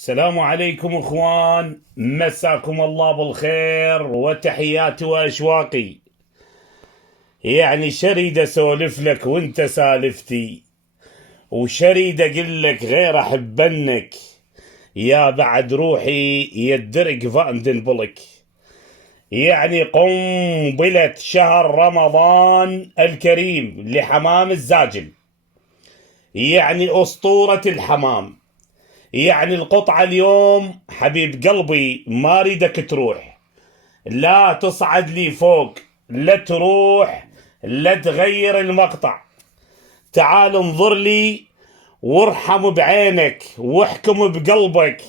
السلام عليكم اخوان، مساكم الله بالخير وتحياتي واشواقي. شريد اسولف لك وانت سالفتي، وشريد اقول لك غير احبنك يا بعد روحي يدرك فاندنبلك. قنبلة شهر رمضان الكريم لحمام الزاجل، اسطورة الحمام. القطعة اليوم حبيب قلبي ما اريدك تروح، لا تصعد لي فوق، لا تروح، لا تغير المقطع. تعال انظر لي وارحم بعينك واحكم بقلبك.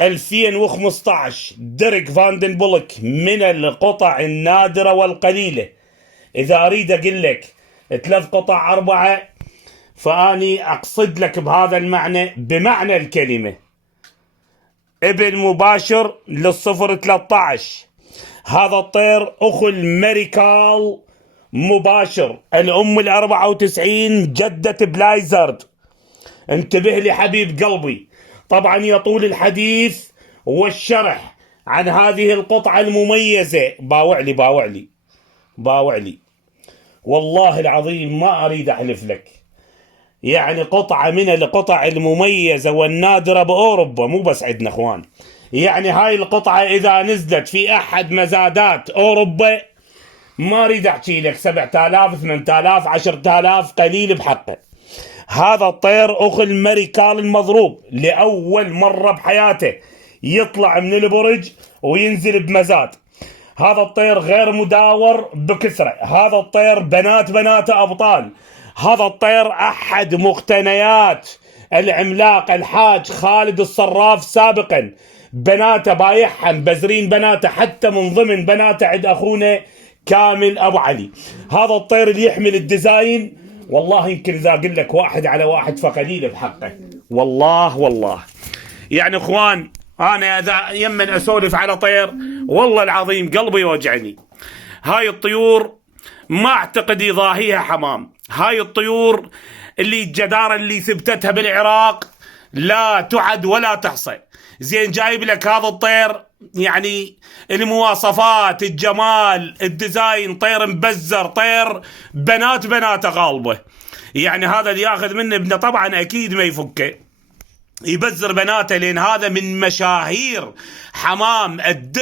2015 ديريك فاندنبلك من القطع النادرة والقليلة. إذا أريد أقول لك 3 قطع 4، فأني أقصد لك بهذا المعنى بمعنى الكلمة. ابن مباشر لل013، هذا الطير أخو الميريكال مباشر، الأم 94 جدة بلايزرد. انتبه لي حبيب قلبي، طبعا يطول الحديث والشرح عن هذه القطعة المميزة. باوع لي والله العظيم ما أريد أحلف لك. قطعة من القطع المميزة والنادرة بأوروبا، مو بس عندنا اخوان. هاي القطعة إذا نزلت في أحد مزادات أوروبا ما أريد أحكي لك 7000 8000 10000 قليل بحقه. هذا الطير أخو الميريكال المضروب، لأول مرة بحياته يطلع من البرج وينزل بمزاد. هذا الطير غير مداور بكثرة، هذا الطير بناته أبطال. هذا الطير أحد مقتنيات العملاق الحاج خالد الصراف سابقا، بناته بايعها مبزرين بناته، حتى من ضمن بناته عند أخونا كامل أبو علي. هذا الطير اللي يحمل الديزاين، والله يمكن إذا أقول لك 1 على 1 فقليل بحقه. والله اخوان، أنا إذا يمن أسولف على طير والله العظيم قلبي يوجعني. هاي الطيور ما أعتقد يضاهيها حمام. هاي الطيور اللي الجدارة اللي ثبتتها بالعراق لا تعد ولا تحصى. زين جايب لك هذا الطير، المواصفات، الجمال، الديزاين، طير مبزر، طير بناته غالبة. هذا اللي ياخذ منه ابنه طبعا اكيد ما يفكه، يبزر بناته، لان هذا من مشاهير حمام الدري.